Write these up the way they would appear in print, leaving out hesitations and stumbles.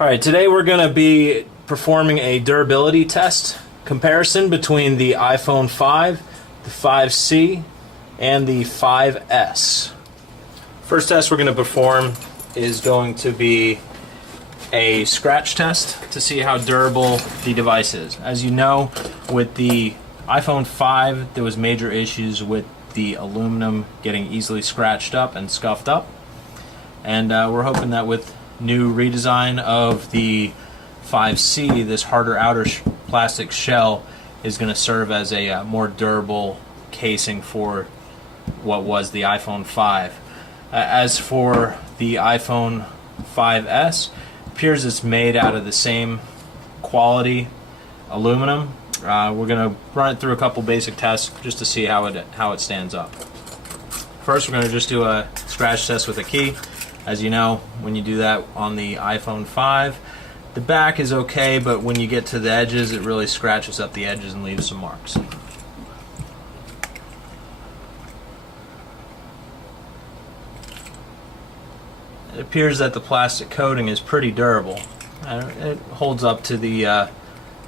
Alright, today we're going to be performing a durability test comparison between the iPhone 5, the 5C, and the 5S. First test we're going to perform is going to be a scratch test to see how durable the device is. As you know, with the iPhone 5 there was major issues with the aluminum getting easily scratched up and scuffed up, and we're hoping that with new redesign of the 5C, this harder outer plastic shell is going to serve as a more durable casing for what was the iPhone 5. As for the iPhone 5S, it appears it's made out of the same quality aluminum. We're going to run it through a couple basic tests just to see how it stands up. First, we're going to just do a scratch test with a key. As you know, when you do that on the iPhone 5, the back is okay, but when you get to the edges, it really scratches up the edges and leaves some marks. It appears that the plastic coating is pretty durable. It holds up to the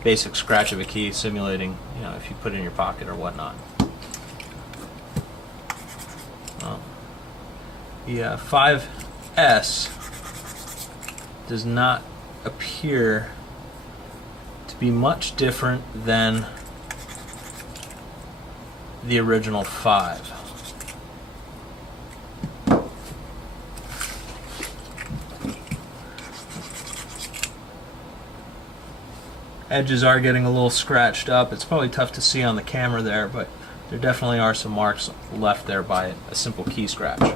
basic scratch of a key, simulating, if you put it in your pocket or whatnot. The 5S does not appear to be much different than the original 5. Edges are getting a little scratched up. It's probably tough to see on the camera there, but there definitely are some marks left there by a simple key scratch.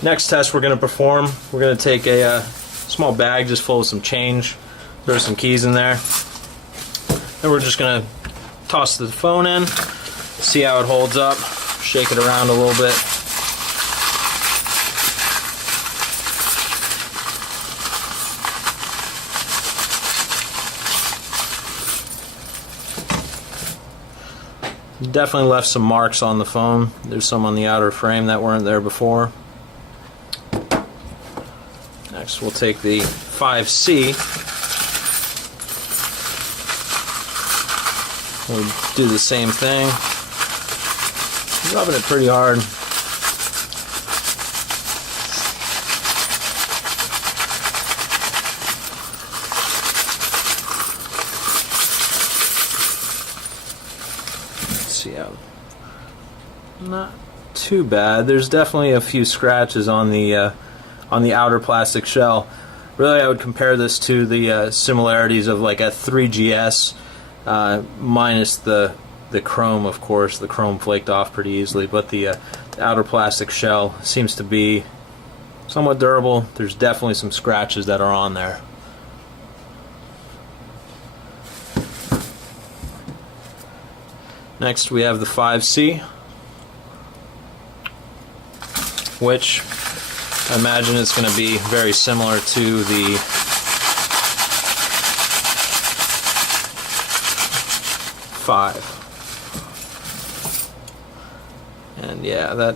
Next test we're going to perform, we're going to take a small bag just full of some change, throw some keys in there, and we're just going to toss the phone in, see how it holds up, shake it around a little bit. Definitely left some marks on the phone. There's some on the outer frame that weren't there before. Next we'll take the 5C. We'll do the same thing. Rubbing it pretty hard. See how, not too bad. There's definitely a few scratches on the outer plastic shell. Really, I would compare this to the similarities of like a 3GS, minus the chrome, of course. The chrome flaked off pretty easily, but the outer plastic shell seems to be somewhat durable. There's definitely some scratches that are on there. Next we have the 5C, which I imagine is going to be very similar to the '5. And yeah, that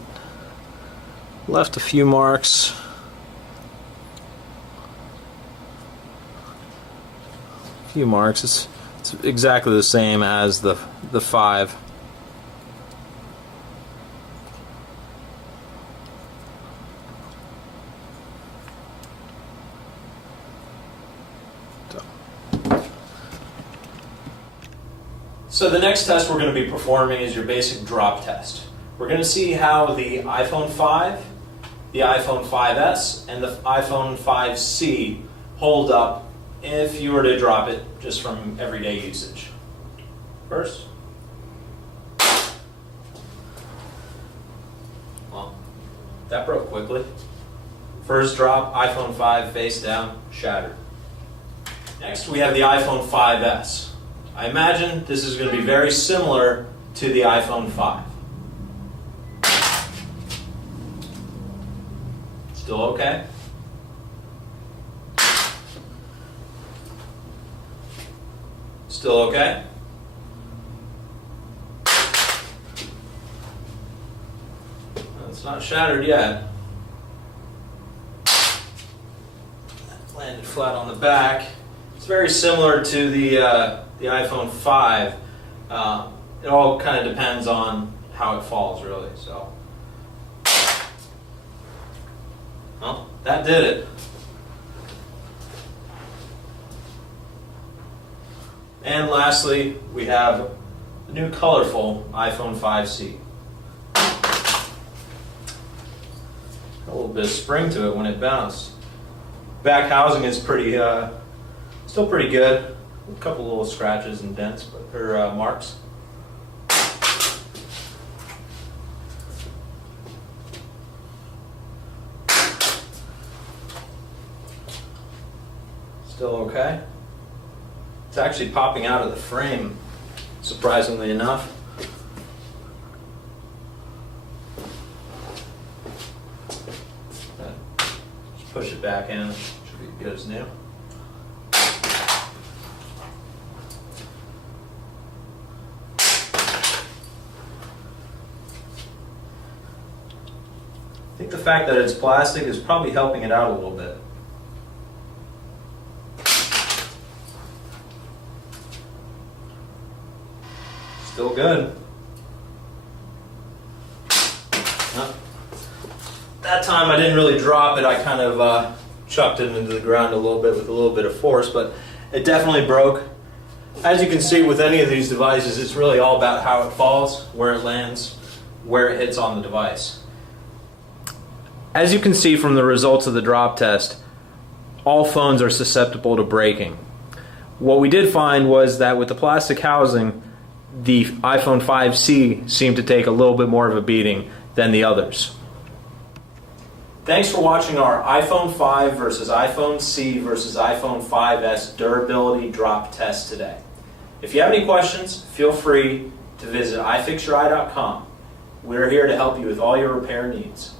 left a few marks. It's exactly the same as the 5. So the next test we're going to be performing is your basic drop test. We're going to see how the iPhone 5, the iPhone 5S, and the iPhone 5C hold up if you were to drop it just from everyday usage. First, well, that broke quickly. First drop, iPhone 5 face down, shattered. Next we have the iPhone 5S. I imagine this is going to be very similar to the iPhone 5. Still okay? Still okay? It's not shattered yet. landed flat on the back. It's very similar to the iPhone 5. It all kind of depends on how it falls, really. So, well, that did it. And lastly, we have the new colorful iPhone 5C. A little bit of spring to it when it bounced. Back housing is pretty, still pretty good. A couple little scratches and dents, or marks. Still okay. It's actually popping out of the frame, surprisingly enough. Just push it back in, should be good as new. I think the fact that it's plastic is probably helping it out a little bit. Still good. That time I didn't really drop it. I kind of chucked it into the ground a little bit with a little bit of force, but it definitely broke. As you can see with any of these devices, it's really all about how it falls, where it lands, where it hits on the device. As you can see from the results of the drop test, all phones are susceptible to breaking. What we did find was that with the plastic housing, the iPhone 5C seemed to take a little bit more of a beating than the others. Thanks for watching our iPhone 5 versus iPhone C versus iPhone 5S durability drop test today. If you have any questions, feel free to visit ifixyoureye.com. We're here to help you with all your repair needs.